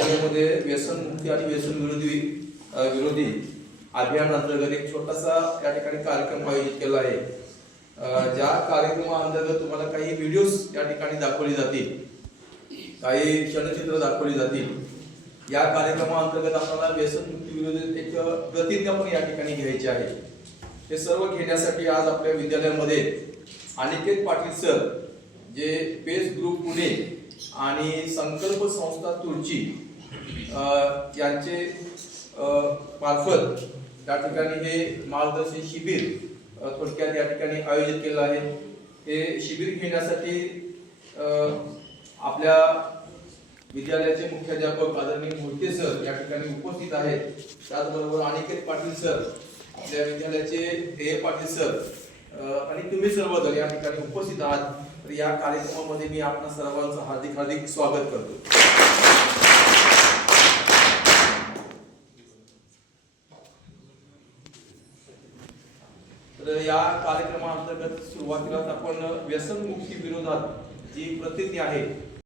विद्यालयामध्ये व्यसनमुक्ती आणि व्यसन विरोधी अभियान अंतर्गत एक छोटासा या ठिकाणी कार्यक्रम आयोजित केला आहे। ज्या कार्यक्रमाअंतर्गत तुम्हाला काही व्हिडिओज या ठिकाणी दाखवले जातील, काही क्षणचित्र दाखवली जातील। या कार्यक्रमाअंतर्गत आपल्याला व्यसनमुक्ती विरोधी एक प्रतिज्ञा पण या ठिकाणी घ्यायची आहे। हे सर्व घेण्यासाठी आज आपल्या विद्यालयामध्ये अनिकेत पाटील सर, जे पेस ग्रुप पुणे आणि संकल्प संस्था तुळची यांचे मार्फत त्या ठिकाणी हे मार्गदर्शन शिबिर थोडक्यात या ठिकाणी आयोजित केलं आहे। हे शिबिर घेण्यासाठी आपल्या विद्यालयाचे मुख्याध्यापक आदरणीय मोहिते सर या ठिकाणी उपस्थित आहेत। त्याचबरोबर अनिकेत पाटील सर, आपल्या विद्यालयाचे ए पाटील सर आणि तुम्ही सर्वजण या ठिकाणी उपस्थित आहात। तर या कार्यक्रमामध्ये मी आपणा सर्वांचं हार्दिक स्वागत करतो। तर या कार्यक्रमाअंतर्गत सुरुवातीलाच आपण व्यसनमुक्ती विरोधात जी प्रतिज्ञा आहे